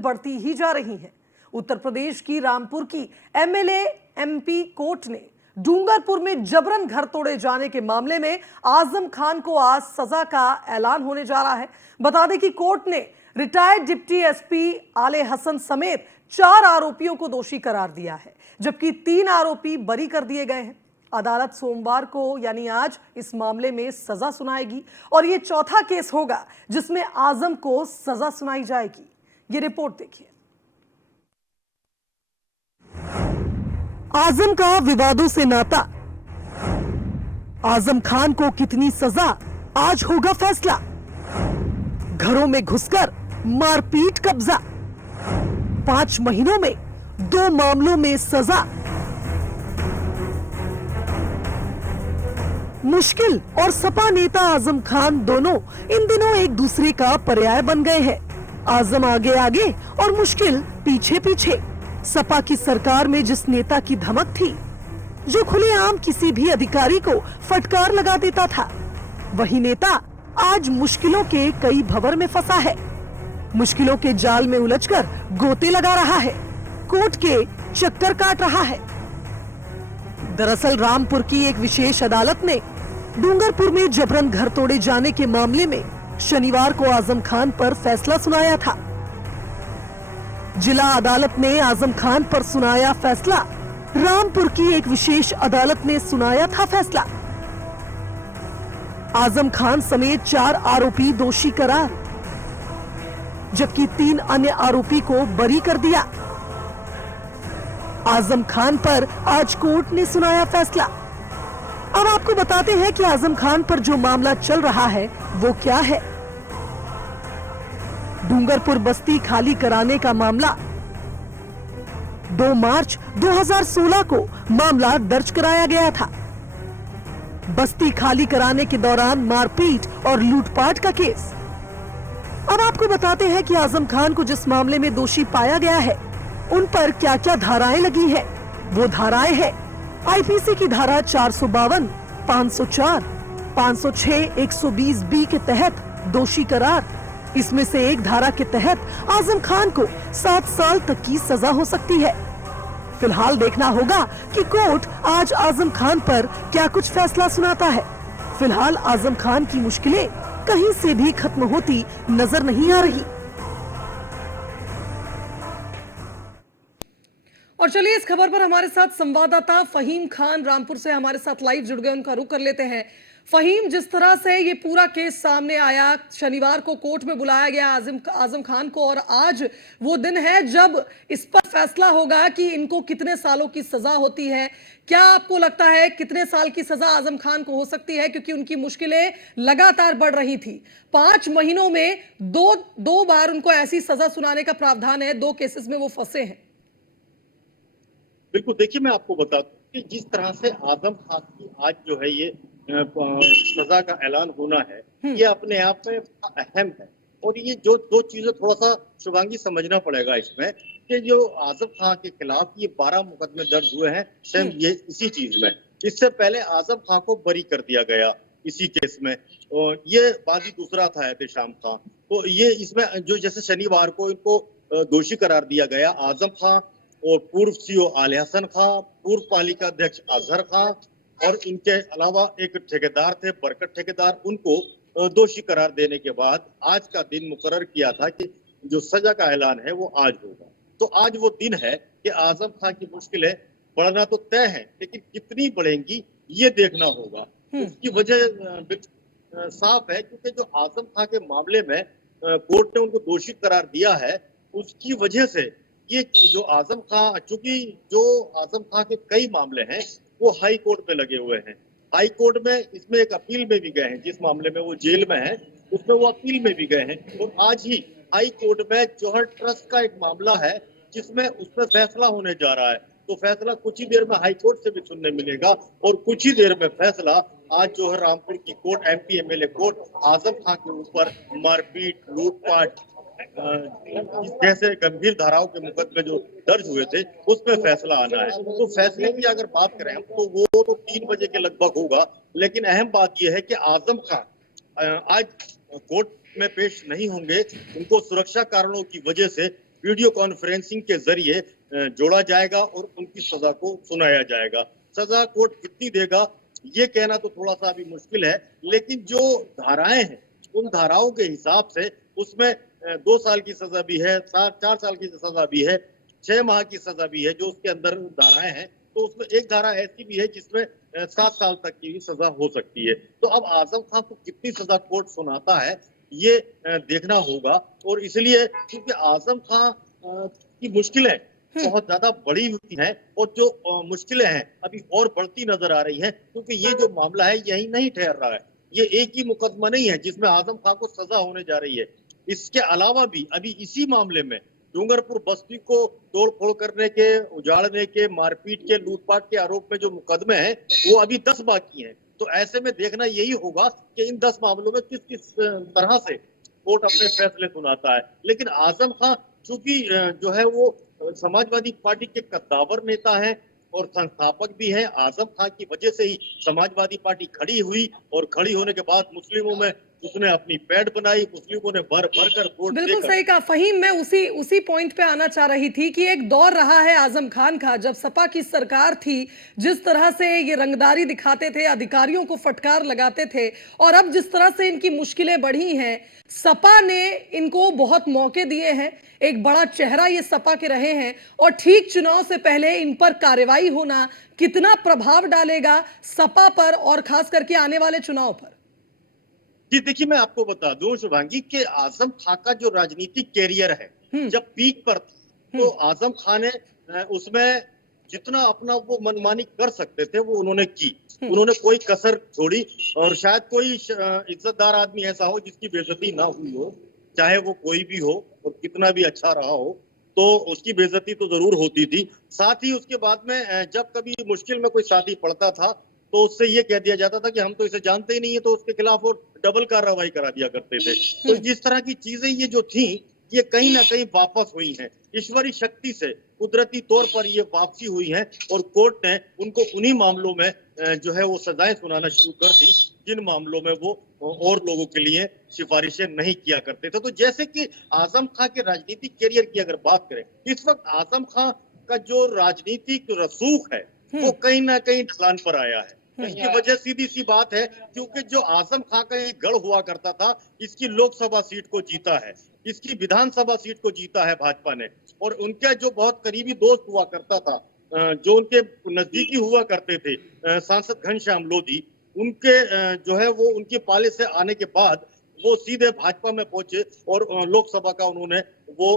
बढ़ती ही जा रही हैं। उत्तर प्रदेश की रामपुर की एमएलए एमपी कोर्ट ने डूंगरपुर में जबरन घर तोड़े जाने के मामले में आजम खान को आज सजा का ऐलान होने जा रहा है। बता दें कि कोर्ट ने रिटायर्ड डिप्टी एसपी आले हसन समेत 4 आरोपियों को दोषी करार दिया है, जबकि 3 आरोपी बरी कर दिए गए हैं। अदालत सोमवार को यानी आज इस मामले में सजा सुनाएगी और यह चौथा केस होगा जिसमें आजम को सजा सुनाई जाएगी। ये रिपोर्ट देखिए। आजम का विवादों से नाता, आजम खान को कितनी सजा, आज होगा फैसला। घरों में घुसकर मारपीट, कब्जा, 5 महीनों में 2 मामलों में सजा। मुश्किल और सपा नेता आजम खान दोनों इन दिनों एक दूसरे का पर्याय बन गए हैं। आजम आगे आगे और मुश्किल पीछे पीछे। सपा की सरकार में जिस नेता की धमक थी, जो खुलेआम किसी भी अधिकारी को फटकार लगा देता था, वही नेता आज मुश्किलों के कई भंवर में फंसा है। मुश्किलों के जाल में उलझकर गोते लगा रहा है, कोर्ट के चक्कर काट रहा है। दरअसल रामपुर की एक विशेष अदालत ने डूंगरपुर में जबरन घर तोड़े जाने के मामले में शनिवार को आजम खान पर फैसला सुनाया था। जिला अदालत ने आजम खान पर सुनाया फैसला, रामपुर की एक विशेष अदालत ने सुनाया था फैसला। आजम खान समेत 4 आरोपी दोषी करार, जबकि 3 अन्य आरोपी को बरी कर दिया। आजम खान पर आज कोर्ट ने सुनाया फैसला। अब आपको बताते हैं कि आजम खान पर जो मामला चल रहा है वो क्या है। डूंगरपुर बस्ती खाली कराने का मामला 2 मार्च 2016 को मामला दर्ज कराया गया था। बस्ती खाली कराने के दौरान मारपीट और लूटपाट का केस। अब आपको बताते हैं कि आजम खान को जिस मामले में दोषी पाया गया है, उन पर क्या क्या धाराएं लगी है। वो धाराएं हैं आईपीसी की धारा 452, 504, 506, 120 बी के तहत दोषी करार। इसमें से एक धारा के तहत आजम खान को 7 साल तक की सजा हो सकती है। फिलहाल देखना होगा कि कोर्ट आज आजम खान पर क्या कुछ फैसला सुनाता है। फिलहाल आजम खान की मुश्किलें कहीं से भी खत्म होती नजर नहीं आ रही। और चलिए इस खबर पर हमारे साथ संवाददाता फहीम खान रामपुर से हमारे साथ लाइव जुड़ गए, उनका रुख कर लेते हैं। फहीम, जिस तरह से ये पूरा केस सामने आया, शनिवार को कोर्ट में बुलाया गया आजम खान को और आज वो दिन है जब इस पर फैसला होगा कि इनको कितने सालों की सजा होती है। क्या आपको लगता है कितने साल की सजा आजम खान को हो सकती है, क्योंकि उनकी मुश्किलें लगातार बढ़ रही थी। 5 महीनों में दो बार उनको ऐसी सजा सुनाने का प्रावधान है, 2 केसेस में वो फंसे हैं। बिल्कुल, देखिए मैं आपको बता दूं कि जिस तरह से आजम खान की आज जो है ये सजा का ऐलान होना है, ये अपने आप में अहम है। और ये जो 2 चीजें थोड़ा सा शुभांगी समझना पड़ेगा इसमें, कि जो आजम खान के खिलाफ ये 12 मुकदमे दर्ज हुए हैं सेम ये इसी चीज में। इससे पहले आजम खान को बरी कर दिया गया इसी केस में, और ये बाजी दूसरा था एहतेशाम खान। तो ये इसमें जो जैसे शनिवार को इनको दोषी करार दिया गया, आजम खान और पूर्व सीओ आले हसन खान, पूर्व पालिका अध्यक्ष अजहर खान और इनके अलावा एक ठेकेदार थे बरकत ठेकेदार, उनको दोषी करार देने के बाद आज का दिन मुकर्रर किया था कि जो सजा का ऐलान है वो आज होगा। तो आज वो दिन है कि आजम खान की मुश्किलें बढ़ना तो तय है, लेकिन कितनी बढ़ेंगी ये देखना होगा। उसकी वजह साफ है, क्योंकि जो आजम खान के मामले में कोर्ट ने उनको दोषी करार दिया है, उसकी वजह से ये जो आजम खान, चूंकि जो आजम खान के कई मामले हैं वो हाई कोर्ट में लगे हुए हैं। हाई कोर्ट में इसमें एक अपील में भी गए हैं, जिस मामले में वो जेल में है उसमें वो अपील में भी गए हैं। और आज ही हाई कोर्ट में जौहर ट्रस्ट का एक मामला है जिसमें उसमें फैसला होने जा रहा है। तो फैसला कुछ ही देर में हाई कोर्ट से भी सुनने मिलेगा और कुछ ही देर में फैसला आज जौहर रामपुर की court, MP MLA court, Azam Khan के ऊपर मारपीट, लूटपाट जैसे गंभीर धाराओं के मुकदमे जो दर्ज हुए थे उसमें फैसला आना है। तो फैसले की अगर बात करें हम तो वो तो 3 बजे के लगभग होगा। लेकिन अहम बात यह है कि आजम खान आज कोर्ट में पेश नहीं होंगे। उनको सुरक्षा कारणों की वजह से वीडियो कॉन्फ्रेंसिंग के जरिए जोड़ा जाएगा और उनकी सजा को सुनाया जाएगा। सजा कोर्ट कितनी देगा ये कहना तो थोड़ा सा अभी मुश्किल है, लेकिन जो धाराएं हैं उन धाराओं के हिसाब से उसमें 2 साल की सजा भी है, 4 साल की सजा भी है, 6 माह की सजा भी है, जो उसके अंदर धाराएं हैं। तो उसमें एक धारा ऐसी भी है जिसमें 7 साल तक की भी सजा हो सकती है। तो अब आजम खान को कितनी सजा कोर्ट सुनाता है ये देखना होगा। और इसलिए क्योंकि आजम खान की मुश्किलें बहुत ज्यादा बड़ी हुई हैं और जो मुश्किलें हैं अभी और बढ़ती नजर आ रही हैं, क्योंकि ये जो मामला है यही नहीं ठहर रहा है। ये एक ही मुकदमा नहीं है जिसमें आजम खान को सजा होने जा रही है। इसके अलावा भी अभी इसी मामले में डूंगरपुर बस्ती को तोड़फोड़ करने के, उजाड़ने के, मारपीट के, लूटपाट के आरोप में जो मुकदमे हैं वो अभी 10 बाकी हैं। तो ऐसे में देखना यही होगा कि इन 10 मामलों में किस किस तरह से कोर्ट अपने फैसले सुनाता है। लेकिन आजम खान चूंकि जो है वो समाजवादी पार्टी के कद्दावर नेता हैं और संस्थापक भी हैं। आजम खान की वजह से ही समाजवादी पार्टी खड़ी हुई और खड़ी होने के बाद मुस्लिमों में उसने अपनी पैठ बनाई, मुस्लिमों ने भर भर कर वोट बिल्कुल सही कहा फहीम। मैं उसी पॉइंट पे आना चाह रही थी कि एक दौर रहा है आजम खान का जब सपा की सरकार थी, जिस तरह से ये रंगदारी दिखाते थे, अधिकारियों को फटकार लगाते थे, और अब जिस तरह से इनकी मुश्किलें बढ़ी हैं, सपा ने इनको बहुत मौके दिए हैं, एक बड़ा चेहरा ये सपा के रहे हैं, और ठीक चुनाव से पहले इन पर कार्रवाई होना कितना प्रभाव डालेगा सपा पर और खास करके आने वाले चुनाव पर? जी देखिए, मैं आपको बता दूं शुभांगी के आजम खान का जो राजनीतिक कैरियर है जब पीक पर था तो आजम खान ने उसमें जितना अपना वो मनमानी कर सकते थे वो उन्होंने की। उन्होंने कोई कसर छोड़ी और शायद कोई इज्जतदार आदमी ऐसा हो जिसकी बेइज्जती ना हुई हो, चाहे वो कोई भी हो और कितना भी अच्छा रहा हो, तो उसकी बेइज्जती तो जरूर होती थी। साथ ही उसके बाद में जब कभी मुश्किल में कोई साथी पड़ता था तो उससे ये कह दिया जाता था कि हम तो इसे जानते ही नहीं है, तो उसके खिलाफ वो डबल कार्रवाई करा दिया करते थे। तो जिस तरह की चीजें ये जो थी ये कहीं ना कहीं वापस हुई हैं, ईश्वरी शक्ति से कुदरती तौर पर ये वापसी हुई है और कोर्ट ने उनको उन्हीं मामलों में जो है वो सजाएं सुनाना शुरू कर दी जिन मामलों में वो और लोगों के लिए सिफारिशें नहीं किया करते थे। तो जैसे कि आजम खान के राजनीतिक कैरियर की अगर बात करें, इस वक्त आजम खान का जो राजनीतिक रसूख है वो कहीं ना कहीं ढलान पर आया है। इसकी वजह सीधी सी बात है क्योंकि जो आजम खान का एक गढ़ हुआ करता था, इसकी लोकसभा सीट को जीता है, इसकी विधानसभा सीट को जीता है भाजपा ने, और उनके जो बहुत करीबी दोस्त हुआ करता था, जो उनके नजदीकी हुआ करते थे, सांसद घनश्याम लोधी, उनके जो है वो उनके पाले से आने के बाद वो सीधे भाजपा में पहुंचे और लोकसभा का उन्होंने वो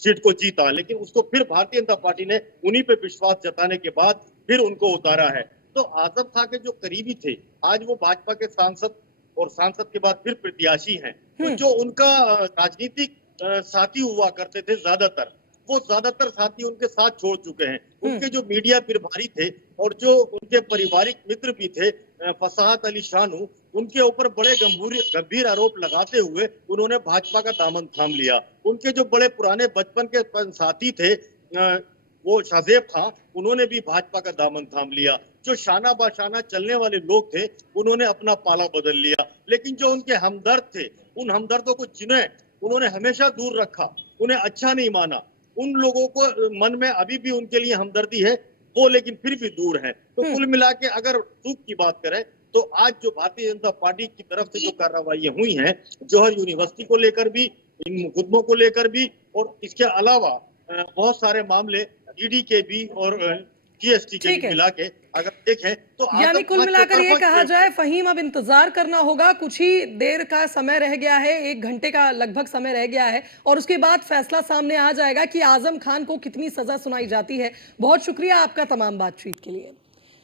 सीट को जीता। लेकिन उसको फिर भारतीय जनता पार्टी ने उन्हीं पे विश्वास जताने के बाद फिर उनको उतारा है। तो आजम खान के जो करीबी थे आज वो भाजपा के सांसद और सांसद के बाद फिर प्रत्याशी हैं। तो जो उनका राजनीतिक साथी हुआ करते थे ज्यादातर, वो ज्यादातर साथी उनके साथ छोड़ चुके हैं। उनके जो मीडिया प्रभारी थे और जो उनके पारिवारिक मित्र भी थे, फसाहत अली शानू, उनके ऊपर बड़े गंभीर आरोप लगाते हुए उन्होंने भाजपा का दामन थाम लिया। उनके जो बड़े पुराने बचपन के साथी थे वो शाहजेब खान, उन्होंने भी भाजपा का दामन थाम लिया। जो शाना बाशाना चलने वाले लोग थे उन्होंने अपना पाला बदल लिया। लेकिन जो उनके हमदर्द थे, उन हमदर्दों को जिन्हें उन्होंने हमेशा दूर रखा, उन्हें अच्छा नहीं माना, उन लोगों को मन में अभी भी उनके लिए हमदर्दी है, वो लेकिन फिर भी दूर है। तो कुल मिला के अगर सुख की बात करें तो आज जो भारतीय जनता पार्टी की तरफ से जो कार्रवाइयां हुई हैं, जौहर यूनिवर्सिटी को लेकर भी, इन मुकदमों को लेकर भी, और इसके अलावा बहुत सारे मामले ईडी के भी और जीएसटी के भी मिला के अगर देखें तो यानी कुल मिलाकर ये कहा जाए फहीम, अब इंतजार करना होगा, कुछ ही देर का समय रह गया है, 1 घंटे का लगभग समय रह गया है, और उसके बाद फैसला सामने आ जाएगा कि आजम खान को कितनी सजा सुनाई जाती है। बहुत शुक्रिया आपका तमाम बातचीत के लिए।